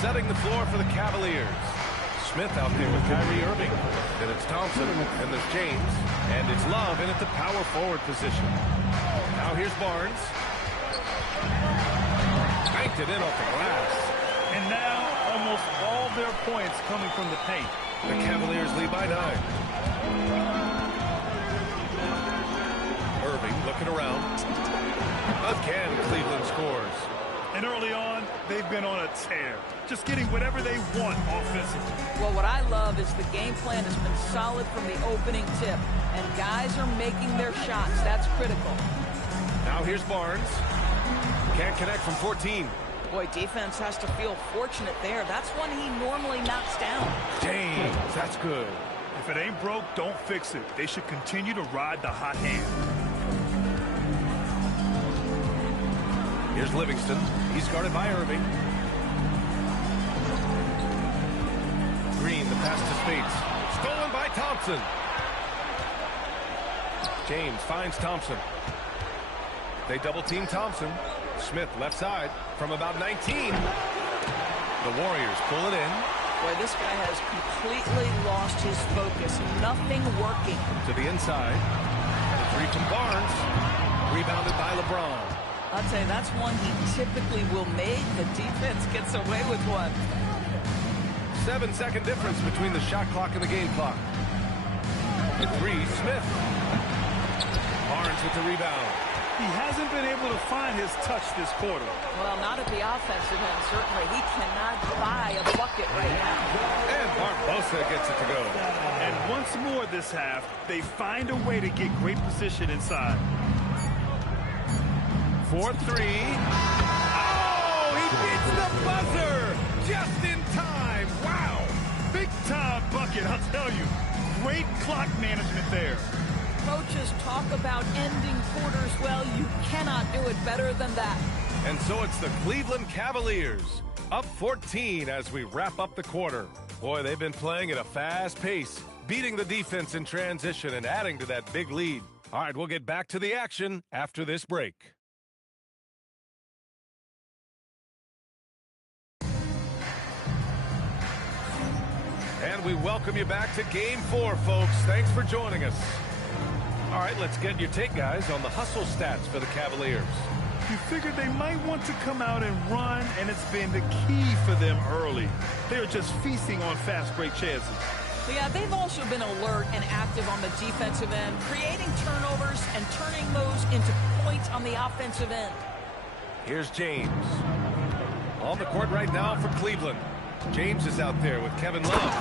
setting the floor for the Cavaliers. Smith out there with Kyrie Irving. Then it's Thompson, and there's James. And it's Love in at the power forward position. Now here's Barnes. Banked it in off the glass. And now almost all their points coming from the paint. The Cavaliers lead by 9. Irving looking around. Again, Cleveland scores. And early on, they've been on a tear. Just getting whatever they want offensively. Well, what I love is the game plan has been solid from the opening tip. And guys are making their shots. That's critical. Now here's Barnes. Can't connect from 14. Boy, defense has to feel fortunate there. That's one he normally knocks down. James, that's good. If it ain't broke, don't fix it. They should continue to ride the hot hand. Here's Livingston. He's guarded by Irving. Green, the pass to Spates. Stolen by Thompson. James finds Thompson. They double-team Thompson. Smith left side from about 19. The Warriors pull it in. Boy, this guy has completely lost his focus. Nothing working. To the inside. The three from Barnes. Rebounded by LeBron. I'll tell you, that's one he typically will make. The defense gets away with one. 7-second difference between the shot clock and the game clock. The three, Smith. Barnes with the rebound. He hasn't been able to find his touch this quarter. Well, not at the offensive end, certainly. He cannot buy a bucket right now. And Barbosa gets it to go. And once more this half, they find a way to get great position inside. 4-3. Oh, he beats the buzzer just in time. Wow. Big time bucket, I'll tell you. Great clock management there. Coaches talk about ending quarters well. You cannot do it better than that. And so it's the Cleveland Cavaliers up 14 as we wrap up the quarter. Boy, they've been playing at a fast pace, beating the defense in transition and adding to that big lead. All right, we'll get back to the action after this break. And we welcome you back to Game 4, folks. Thanks for joining us. All right, let's get your take, guys, on the hustle stats for the Cavaliers. You figured they might want to come out and run, and it's been the key for them early. They're just feasting on fast break chances. Yeah, they've also been alert and active on the defensive end, creating turnovers and turning those into points on the offensive end. Here's James. On the court right now for Cleveland. James is out there with Kevin Love.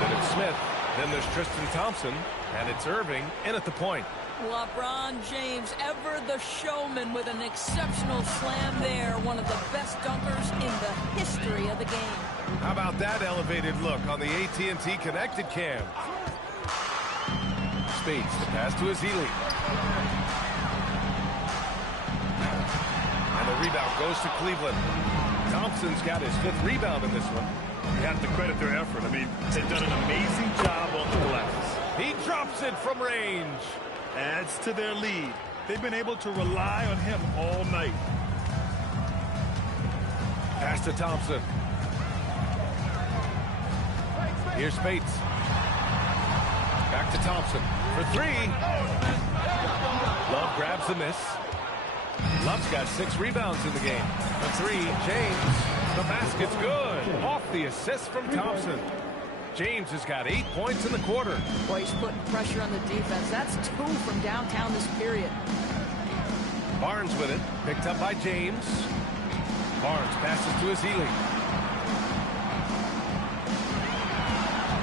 Then it's Smith. Then there's Tristan Thompson. And it's Irving in at the point. LeBron James, ever the showman, with an exceptional slam there. One of the best dunkers in the history of the game. How about that elevated look on the AT&T connected cam? Spates, the pass to Azili. And the rebound goes to Cleveland. Thompson's got his 5th rebound in this one. You have to credit their effort. I mean, they've done an amazing job on the glass. He drops it from range. Adds to their lead. They've been able to rely on him all night. Pass to Thompson. Here's Spates. Back to Thompson for 3. Love grabs the miss. Love's got 6 rebounds in the game. The 3, James. The basket's good. Off the assist from Thompson. James has got 8 points in the quarter. Boy, he's putting pressure on the defense. That's 2 from downtown this period. Barnes with it. Picked up by James. Barnes passes to Azili.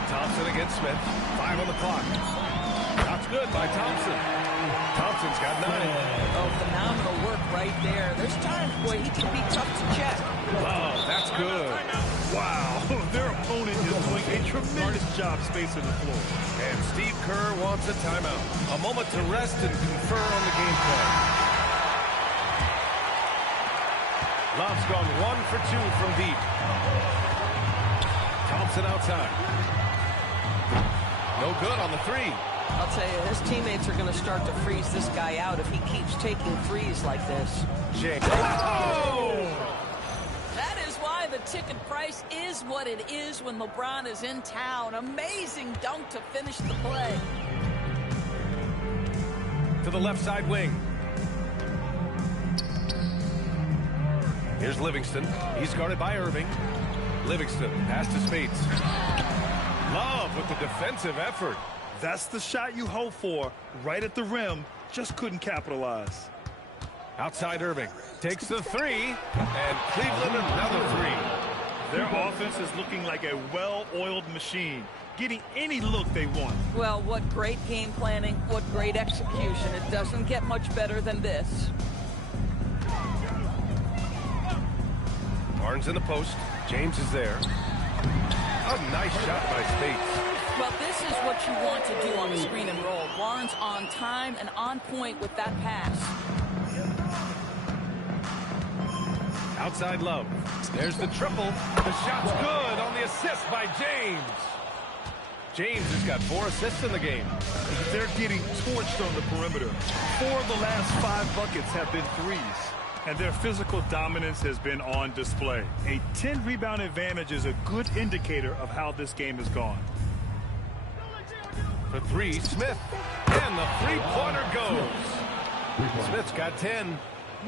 Thompson against Smith. 5 on the clock. Shots good by Thompson. Thompson's got 9. Oh, phenomenal work right there. There's times, boy, he can be tough to check. Oh, that's good. Wow, their opponent is doing a tremendous job spacing the floor. And Steve Kerr wants a timeout. A moment to rest and confer on the game plan. Love's gone 1 for 2 from deep. Thompson outside. No good on the 3. I'll tell you, his teammates are going to start to freeze this guy out if he keeps taking threes like this. James. Oh! That is why the ticket price is what it is when LeBron is in town. Amazing dunk to finish the play. To the left side wing. Here's Livingston. He's guarded by Irving. Livingston pass to Spates. Love with the defensive effort. That's the shot you hope for. Right at the rim. Just couldn't capitalize. Outside Irving. Takes the three. And Cleveland another three. Their offense is looking like a well-oiled machine, getting any look they want. Well, what great game planning, what great execution. It doesn't get much better than this. Barnes in the post. James is there. A nice shot by Spates. Well, this is what you want to do on the screen and roll. Barnes on time and on point with that pass. Outside Love. There's the triple. The shot's good on the assist by James. James has got 4 assists in the game. They're getting torched on the perimeter. 4 of the last 5 buckets have been threes. And their physical dominance has been on display. A 10-rebound advantage is a good indicator of how this game has gone. For 3, Smith. And the three-pointer goes. Smith's got 10.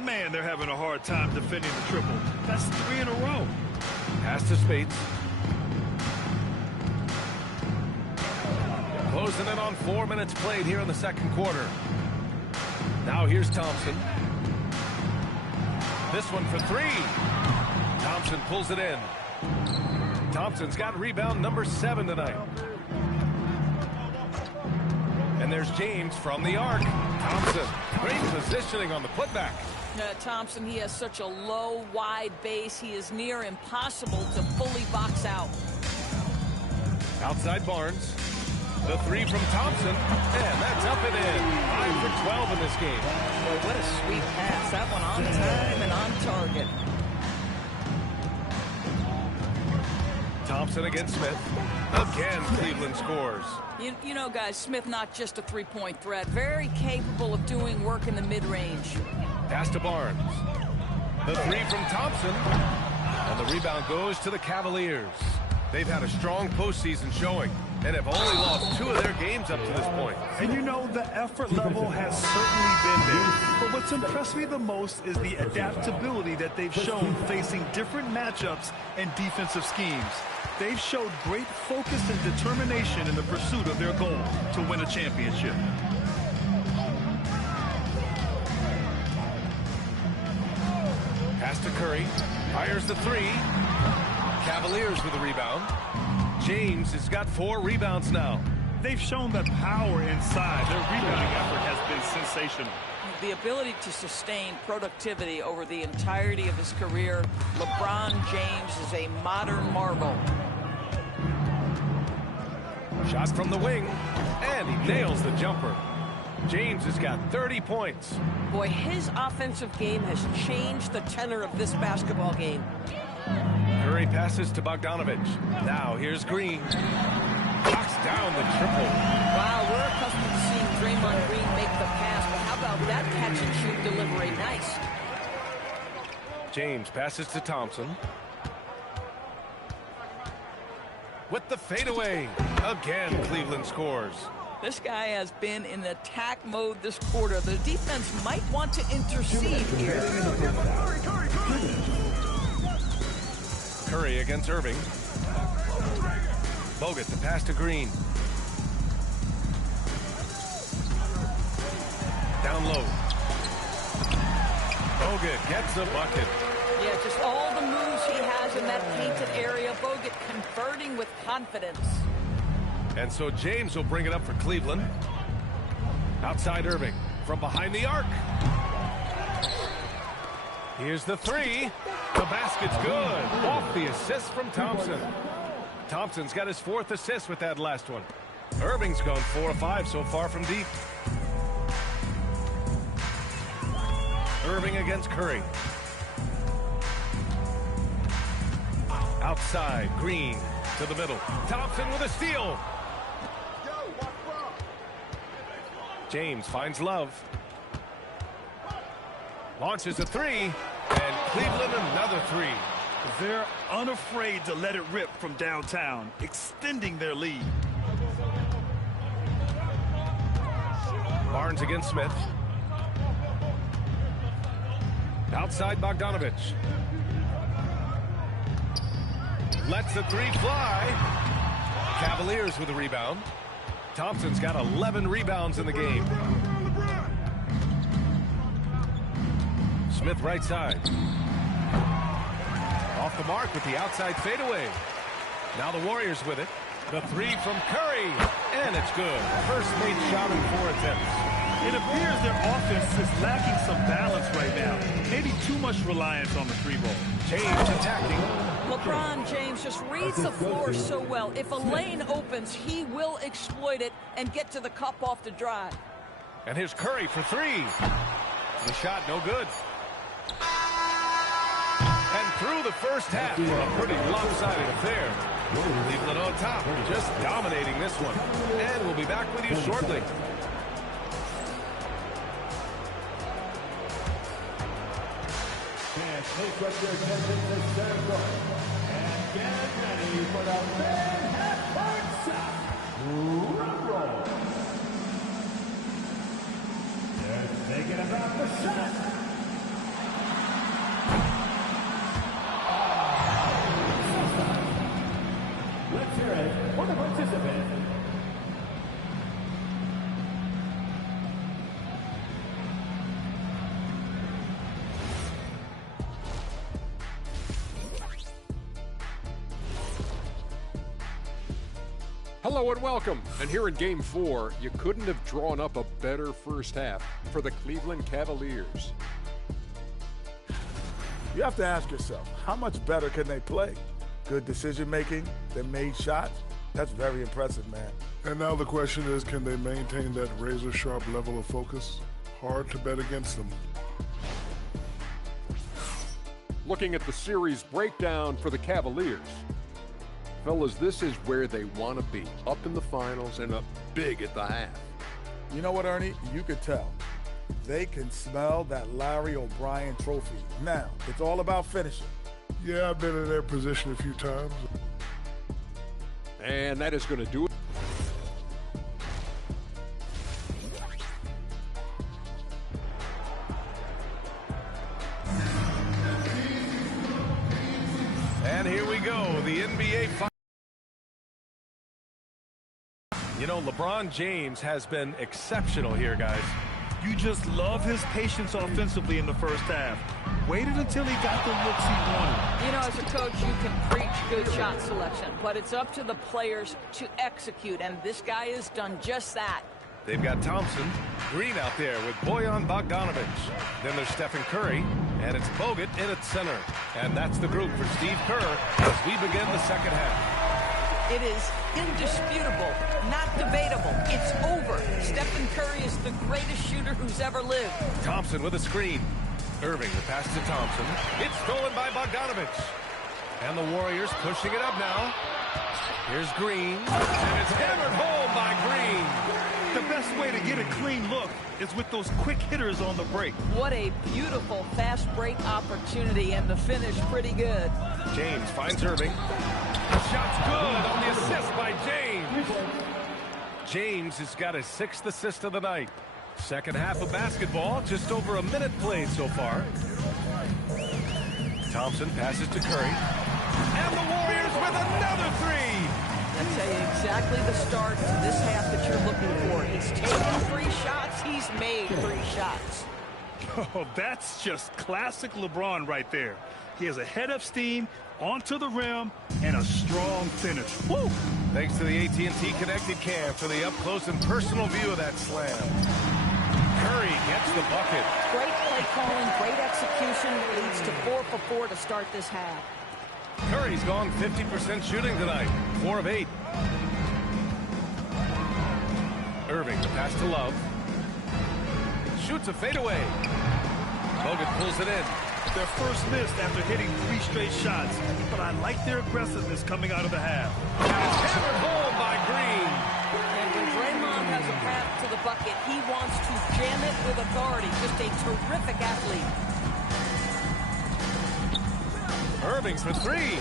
Man, they're having a hard time defending the triple. That's 3 in a row. Pass to Spates. Closing in on 4 minutes played here in the second quarter. Now here's Thompson. This one for 3. Thompson pulls it in. Thompson's got rebound number 7 tonight. And there's James from the arc. Thompson, great positioning on the putback. Thompson, he has such a low, wide base. He is near impossible to fully box out. Outside Barnes. The 3 from Thompson. And that's up and in. 5 for 12 in this game. Boy, what a sweet pass. That one on time and on target. Thompson against Smith. Again, Cleveland scores. You know, guys, Smith not just a three-point threat. Very capable of doing work in the mid-range. Pass to Barnes. The 3 from Thompson. And the rebound goes to the Cavaliers. They've had a strong postseason showing and have only lost 2 of their games up to this point. And you know, the effort level has certainly been there. But what's impressed me the most is the adaptability that they've shown facing different matchups and defensive schemes. They've showed great focus and determination in the pursuit of their goal to win a championship. Pass to Curry. Fires the 3. Cavaliers with a rebound. James has got 4 rebounds now. They've shown that power inside. Their rebounding effort has been sensational. The ability to sustain productivity over the entirety of his career. LeBron James is a modern marvel. Shot from the wing. And he nails the jumper. James has got 30 points. Boy, his offensive game has changed the tenor of this basketball game. Curry passes to Bogdanovich. Now here's Green. Knocks down the triple. Wow, we're accustomed to seeing Draymond Green make the pass, but how about that catch and shoot delivery? Nice. James passes to Thompson. With the fadeaway. Again, Cleveland scores. This guy has been in attack mode this quarter. The defense might want to intercede here. Curry against Irving. Bogut the pass to Green. Down low. Bogut gets the bucket. Yeah, just all the moves he has in that painted area. Bogut converting with confidence. And so James will bring it up for Cleveland. Outside Irving from behind the arc. Here's the 3. The basket's good. Off the assist from Thompson. Thompson's got his 4th assist with that last one. Irving's gone 4 of 5 so far from deep. Irving against Curry. Outside, Green to the middle. Thompson with a steal. James finds Love. Launches a 3. And Cleveland another 3. Their unafraid to let it rip from downtown, extending their lead. Barnes against Smith. Outside Bogdanovich. Lets the three fly. Cavaliers with a rebound. Thompson's got 11 rebounds in the game. Smith right side. Off the mark with the outside fadeaway. Now the Warriors with it. The three from Curry. And it's good. First made shot in 4 attempts. It appears their offense is lacking some balance right now. Maybe too much reliance on the three ball. James attacking. LeBron James just reads the floor so well. If a lane opens, he will exploit it and get to the cup off the drive. And here's Curry for 3. The shot no good. And through the first half, a pretty lopsided affair. Cleveland on top, just dominating this one. And we'll be back with you shortly. Take up your attention to center court and get ready for the Manhattan shot. Drum roll. Just thinking about the shot. Let's hear it for the participant. Hello and welcome. And here in Game 4, you couldn't have drawn up a better first half for the Cleveland Cavaliers. You have to ask yourself, how much better can they play? Good decision-making, they made shots. That's very impressive, man. And now the question is, can they maintain that razor-sharp level of focus? Hard to bet against them. Looking at the series breakdown for the Cavaliers. Fellas, this is where they want to be, up in the finals and up big at the half. You know what, Ernie? You could tell. They can smell that Larry O'Brien trophy. Now, it's all about finishing. Yeah, I've been in their position a few times. And that is going to do it. And here we go, the NBA Finals. You know, LeBron James has been exceptional here, guys. You just love his patience offensively in the first half. Waited until he got the looks he wanted. You know, as a coach, you can preach good shot selection, but it's up to the players to execute, and this guy has done just that. They've got Thompson, Green out there with Bojan Bogdanovich. Then there's Stephen Curry, and it's Bogut in at center. And that's the group for Steve Kerr as we begin the second half. It is indisputable, not debatable. It's over. Stephen Curry is the greatest shooter who's ever lived. Thompson with a screen. Irving, the pass to Thompson. It's stolen by Bogdanovich. And the Warriors pushing it up now. Here's Green. And it's hammered home by Green. The best way to get a clean look is with those quick hitters on the break. What a beautiful fast break opportunity, and the finish pretty good. James finds Irving. The shot's good on the assist by James. James has got his 6th assist of the night. Second half of basketball, just over a minute played so far. Thompson passes to Curry. And the Warriors with another 3. I'll tell you exactly the start to this half that you're looking for. He's taken 3 shots. He's made 3 shots. Oh, that's just classic LeBron right there. He has a head of steam, onto the rim, and a strong finish. Woo! Thanks to the AT&T Connected Cam for the up-close and personal view of that slam. Curry gets the bucket. Great play calling, great execution, leads to 4 for 4 to start this half. Curry's gone 50% shooting tonight, 4 of 8. Irving, the pass to Love. Shoots a fadeaway. Bogut pulls it in. Their first miss after hitting 3 straight shots, but I like their aggressiveness coming out of the half. And it's hammered home by Green. And when Draymond has a path to the bucket, he wants to jam it with authority. Just a terrific athlete. Irving for three.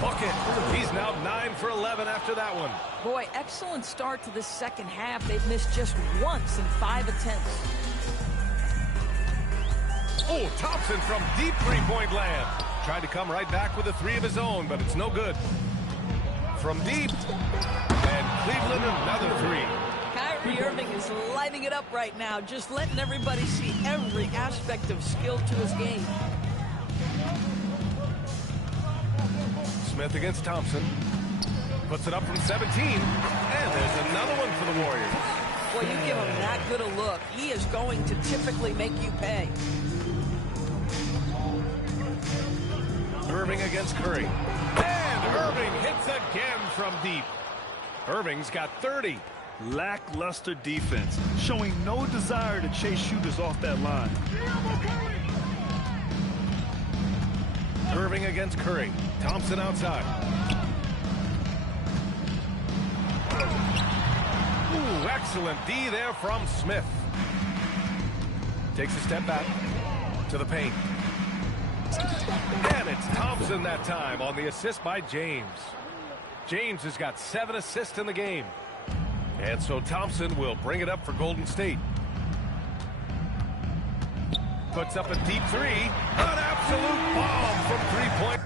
Book it. He's now 9 for 11 after that one. Boy, excellent start to the second half. They've missed just once in 5 attempts. Oh, Thompson from deep three-point land. Tried to come right back with a three of his own, but it's no good. From deep. And Cleveland another three. Kyrie Irving is lighting it up right now, just letting everybody see every aspect of skill to his game. Smith against Thompson. Puts it up from 17. And there's another one for the Warriors. Well, you give him that good a look, he is going to typically make you pay. Irving against Curry. And Irving hits again from deep. Irving's got 30. Lackluster defense, showing no desire to chase shooters off that line. Irving against Curry. Thompson outside. Ooh, excellent D there from Smith. Takes a step back to the paint. And it's Thompson that time on the assist by James. James has got 7 assists in the game. And so Thompson will bring it up for Golden State. Puts up a deep three. An absolute bomb from three-point.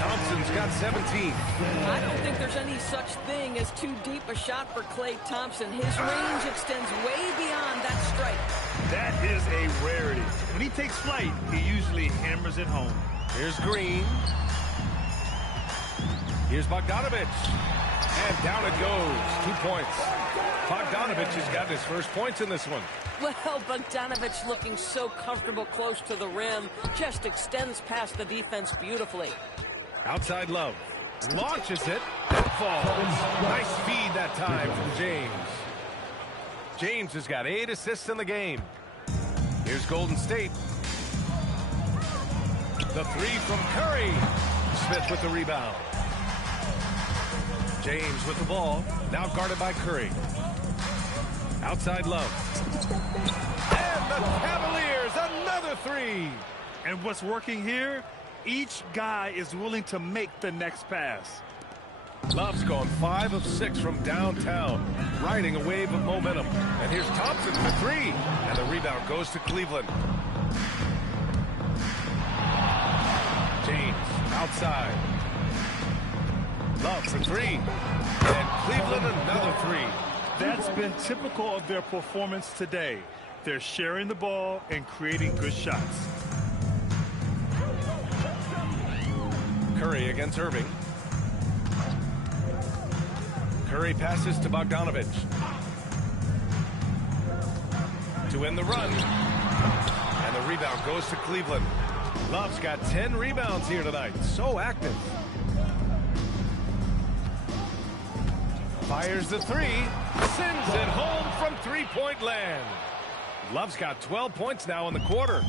Thompson's got 17. I don't think there's any such thing as too deep a shot for Klay Thompson. His range extends way beyond that strike. That is a rarity. When he takes flight, he usually hammers it home. Here's Green. Here's Bogdanovich. And down it goes. 2 points. Bogdanovich has got his first points in this one. Well, Bogdanovich looking so comfortable close to the rim, just extends past the defense beautifully. Outside Love. Launches it. And falls. Nice feed that time from James. James has got 8 assists in the game. Here's Golden State. The three from Curry. Smith with the rebound. James with the ball. Now guarded by Curry. Outside Love. And the Cavaliers, another three. And what's working here? Each guy is willing to make the next pass. Love's gone 5 of 6 from downtown, riding a wave of momentum. And here's Thompson for three. And the rebound goes to Cleveland. James outside. Love for three. And Cleveland another three. That's been typical of their performance today. They're sharing the ball and creating good shots. Curry against Irving. Curry passes to Bogdanovich. To end the run. And the rebound goes to Cleveland. Love's got 10 rebounds here tonight. So active. Fires the three. Sends it home from three-point land. Love's got 12 points now in the quarter.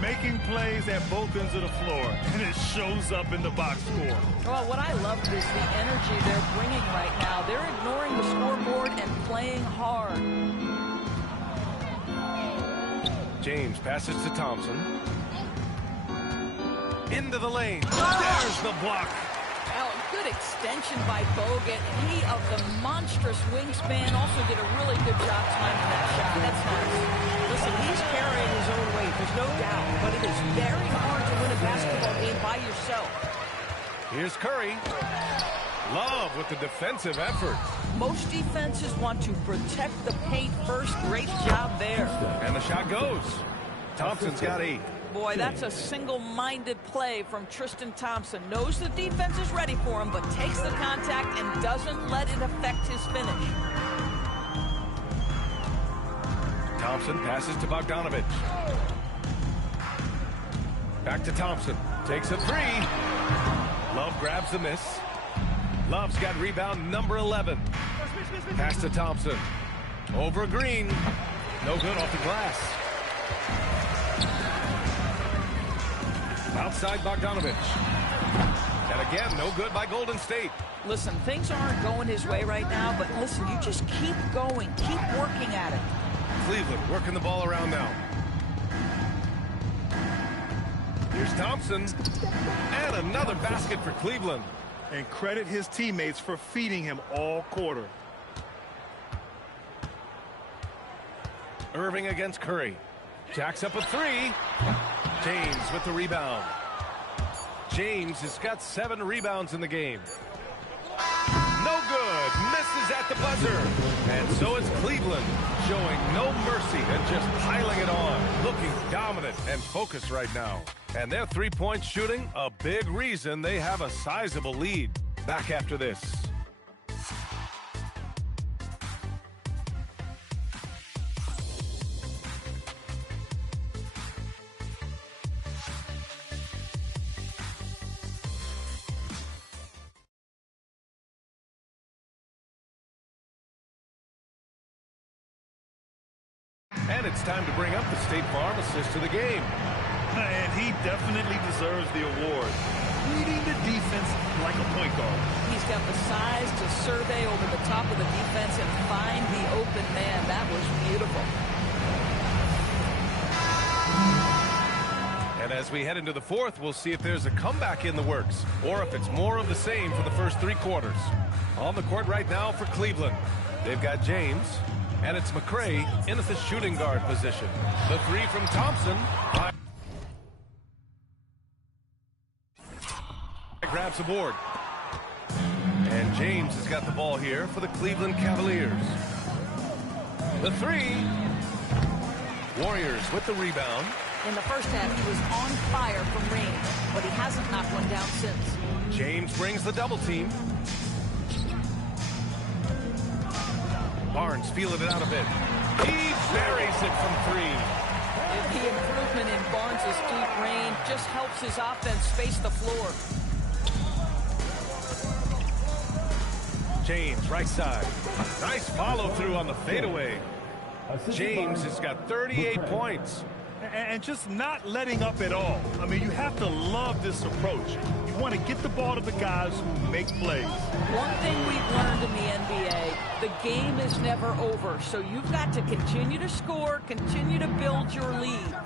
Making plays at both ends of the floor, and it shows up in the box score. Well, what I love is the energy they're bringing right now. They're ignoring the scoreboard and playing hard. James passes to Thompson. Into the lane. There's the block. Well, good extension by Bogut. He, of the monstrous wingspan, also did a really good job timing that shot. That's nice. Listen, he's carrying his own weight, there's no doubt, but it is very hard to win a basketball game by yourself. Here's Curry. Love with the defensive effort. Most defenses want to protect the paint first. Great job there. And the shot goes. Thompson's got 8. Boy, that's a single-minded play from Tristan Thompson. Knows the defense is ready for him, but takes the contact and doesn't let it affect his finish. Thompson passes to Bogdanovich. Back to Thompson. Takes a three. Love grabs the miss. Love's got rebound number 11. Pass to Thompson. Over Green. No good off the glass. Outside Bogdanovich. And again, no good by Golden State. Listen, things aren't going his way right now, but listen, you just keep going. Keep working at it. Cleveland working the ball around now. Here's Thompson. And another basket for Cleveland. And credit his teammates for feeding him all quarter. Irving against Curry. Jacks up a three. James with the rebound. James has got 7 rebounds in the game. No good. Misses at the buzzer. And so is Cleveland, showing no mercy and just piling it on. Looking dominant and focused right now. And their three-point shooting, a big reason they have a sizable lead. Back after this. And it's time to bring up the State Farm assist to the game. And he definitely deserves the award. Leading the defense like a point guard. He's got the size to survey over the top of the defense and find the open man. That was beautiful. And as we head into the fourth, we'll see if there's a comeback in the works or if it's more of the same for the first 3 quarters. On the court right now for Cleveland, they've got James, and it's McCray in at the shooting guard position. The three from Thompson. Grabs a board. And James has got the ball here for the Cleveland Cavaliers. The three. Warriors with the rebound. In the first half, he was on fire from range, but he hasn't knocked one down since. James brings the double team. Barnes feeling it out a bit. He buries it from 3. The improvement in Barnes' deep range just helps his offense space the floor. James, right side. Nice follow through on the fadeaway. James has got 38 points. And just not letting up at all. I mean, you have to love this approach. You want to get the ball to the guys who make plays. One thing we've learned in the NBA, the game is never over. So you've got to continue to score, continue to build your lead.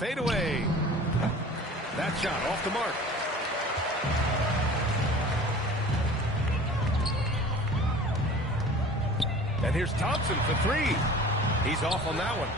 Fadeaway. That shot off the mark. And here's Thompson for 3. He's off on that one.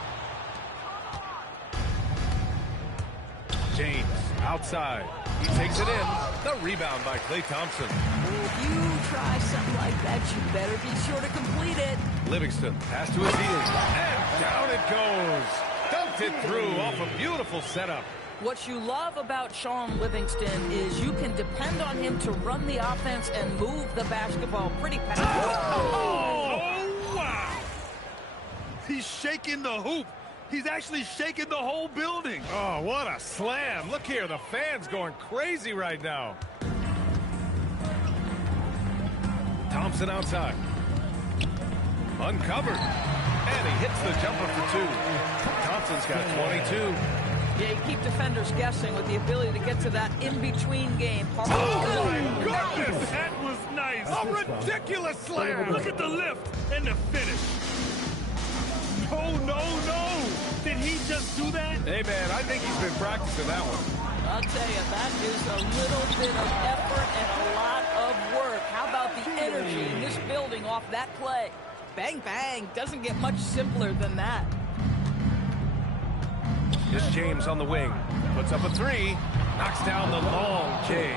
James outside. He takes it in. The rebound by Klay Thompson. If you try something like that, you better be sure to complete it. Livingston pass to his heels. And down it goes. Dumped it through off a beautiful setup. What you love about Sean Livingston is you can depend on him to run the offense and move the basketball pretty fast. Oh, wow. He's shaking the hoop. He's actually shaking the whole building. Oh, what a slam. Look here, the fans going crazy right now. Thompson outside. Uncovered. And he hits the jumper for 2. Thompson's got 22. Yeah, you keep defenders guessing with the ability to get to that in-between game. Oh, my goodness! That was nice. A ridiculous slam. Look at the lift and the finish. No, no, no. Did he just do that? Hey, man, I think he's been practicing that one. I'll tell you, that is a little bit of effort and a lot of work. How about the energy in this building off that play? Bang, bang. Doesn't get much simpler than that. Here's James on the wing. Puts up a 3. Knocks down the long J.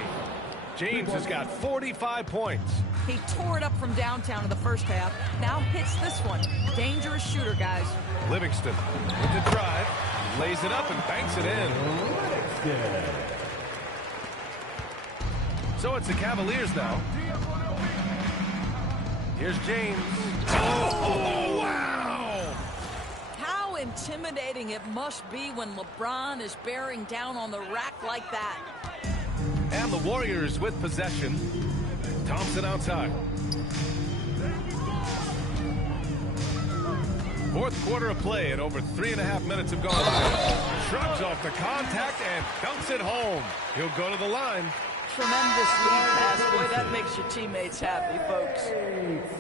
James has got 45 points. He tore it up from downtown in the first half. Now hits this one. Dangerous shooter, guys. Livingston with the drive. Lays it up and banks it in. So it's the Cavaliers now. Here's James. Oh, wow! How intimidating it must be when LeBron is bearing down on the rack like that. And the Warriors with possession. Thompson outside. Fourth quarter of play and over 3.5 minutes have gone by. Shrugs off the contact and dunks it home. He'll go to the line. tremendous lead pass. Boy, that makes your teammates happy, folks.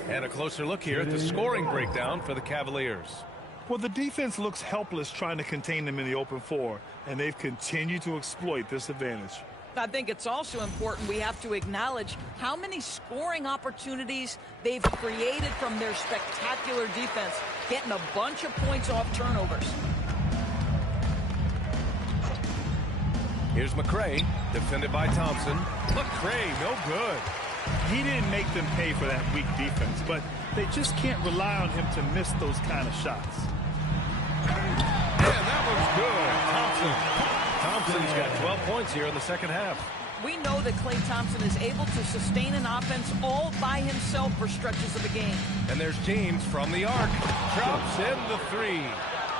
And a closer look here at the scoring breakdown for the Cavaliers. Well, the defense looks helpless trying to contain them in the open floor, and they've continued to exploit this advantage. I think it's also important we have to acknowledge how many scoring opportunities they've created from their spectacular defense, getting a bunch of points off turnovers. Here's McCray, defended by Thompson. McCray, no good. He didn't make them pay for that weak defense, but they just can't rely on him to miss those kind of shots. And that one's good. Thompson's got 12 points here in the second half. We know that Klay Thompson is able to sustain an offense all by himself for stretches of a game. And there's James from the arc. Drops in the three.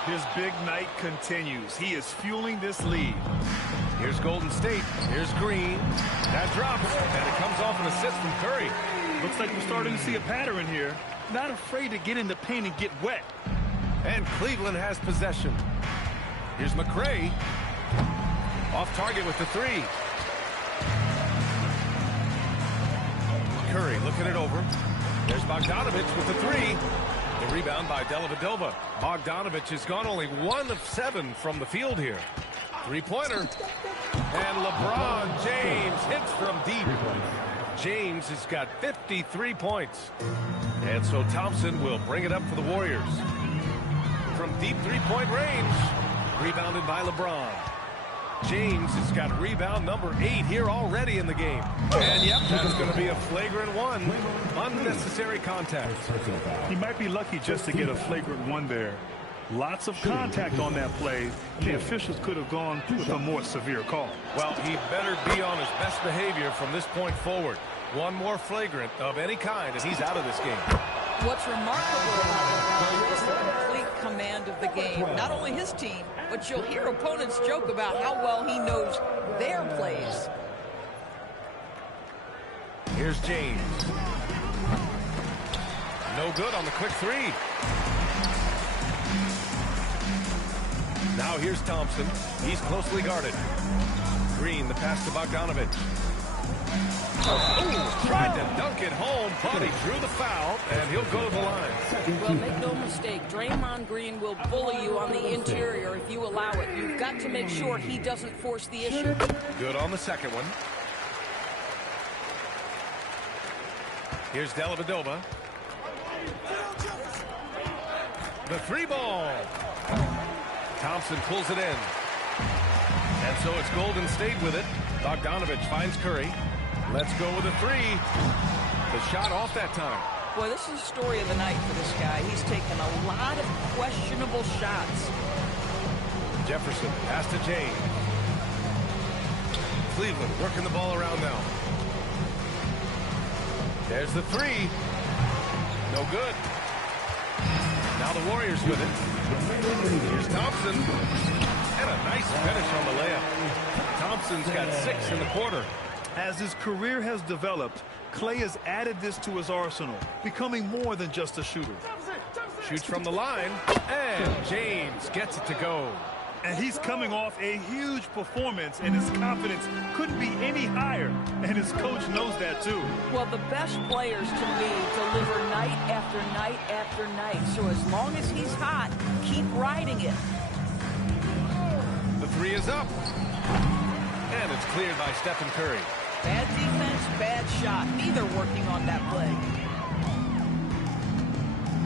His big night continues. He is fueling this lead. Here's Golden State. Here's Green. That drops, and it comes off an assist from Curry. Looks like we're starting to see a pattern here. Not afraid to get in the paint and get wet. And Cleveland has possession. Here's McCray. Off target with the three. Curry looking it over. There's Bogdanovich with the three. The rebound by Dellavedova. Bogdanovich has gone only 1 of 7 from the field here. Three-pointer. And LeBron James hits from deep. James has got 53 points. And so Thompson will bring it up for the Warriors. From deep three-point range. Rebounded by LeBron. James has got rebound number 8 here already in the game. And yep, that's going to be a flagrant one. Unnecessary contact. He might be lucky just to get a flagrant one there. Lots of contact on that play. The officials could have gone with a more severe call. Well, he better be on his best behavior from this point forward. One more flagrant of any kind, and he's out of this game. What's remarkable about LeBron is the complete command of the game. Not only his team, but you'll hear opponents joke about how well he knows their plays. Here's James. No good on the quick three. Now here's Thompson. He's closely guarded. Green, the pass to Bogdanovich. Oh, tried to dunk it home, but he drew the foul, and he'll go to the line. Well, make no mistake, Draymond Green will bully you on the interior if you allow it. You've got to make sure he doesn't force the issue. Good on the second one. Here's Dellavedova. The three ball. Thompson pulls it in. And so it's Golden State with it. Bogdanovich finds Curry. Let's go with a three. The shot off that time. Boy, this is the story of the night for this guy. He's taken a lot of questionable shots. Jefferson, pass to James. Cleveland working the ball around now. There's the three. No good. Now the Warriors with it. Here's Thompson. And a nice finish on the layup. Thompson's got 6 in the quarter. As his career has developed, Klay has added this to his arsenal, becoming more than just a shooter. Shoots from the line, and James gets it to go. And he's coming off a huge performance, and his confidence couldn't be any higher. And his coach knows that, too. Well, the best players, to me, deliver night after night after night. So as long as he's hot, keep riding it. The three is up. And it's cleared by Stephen Curry. Bad defense, bad shot. Neither working on that play.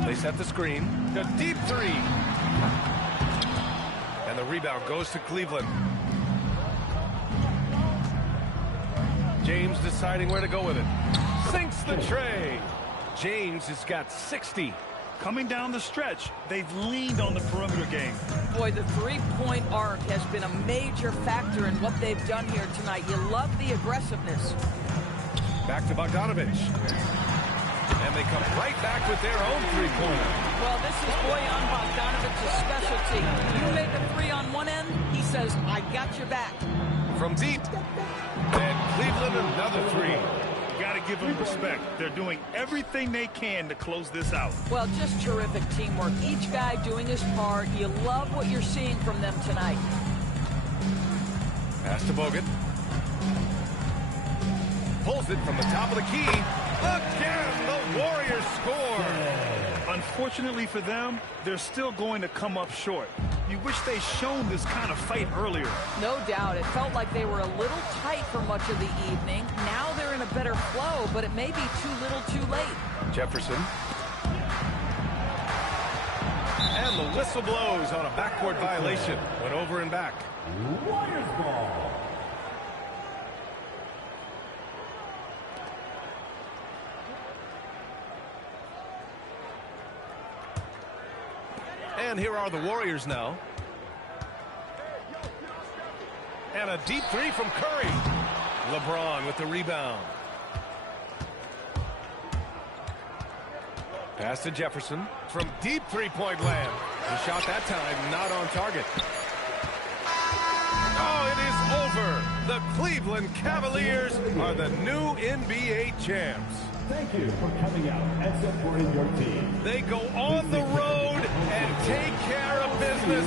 They set the screen. The deep three. And the rebound goes to Cleveland. James deciding where to go with it. Sinks the tray. James has got 60. Coming down the stretch, they've leaned on the perimeter game. Boy, the three-point arc has been a major factor in what they've done here tonight. You love the aggressiveness. Back to Bogdanovich. And they come right back with their own three-pointer. Well, this is Bojan Bogdanovich's specialty. You make a three on one end, he says, I got your back. From deep. And Cleveland another three. Got to give them respect. They're doing everything they can to close this out. Well, just terrific teamwork. Each guy doing his part. You love what you're seeing from them tonight. Pass to Bogut. pulls it from the top of the key. Again, the Warriors score. Unfortunately for them, they're still going to come up short. You wish they'd shown this kind of fight earlier. No doubt. It felt like they were a little tight for much of the evening. Now they're in a better flow, but it may be too little too late. Jefferson. And the whistle blows on a backcourt violation. Went over and back. Warriors ball. And here are the Warriors now. And a deep three from Curry. LeBron with the rebound. Pass to Jefferson from deep three-point land. He shot that time, not on target. Oh, it is over. The Cleveland Cavaliers are the new NBA champs. Thank you for coming out and supporting your team. They go on the road and take care of business,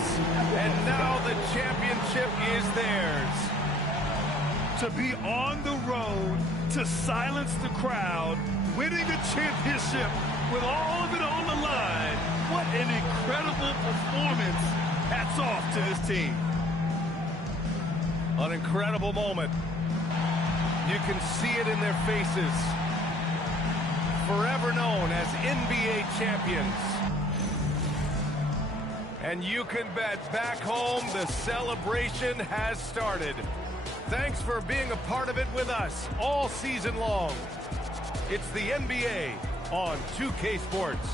and now the championship is theirs. To be on the road, to silence the crowd, winning the championship with all of it on the line. What an incredible performance. Hats off to this team. An incredible moment. You can see it in their faces. Forever known as NBA champions. And you can bet back home the celebration has started. Thanks for being a part of it with us all season long. It's the NBA on 2K Sports.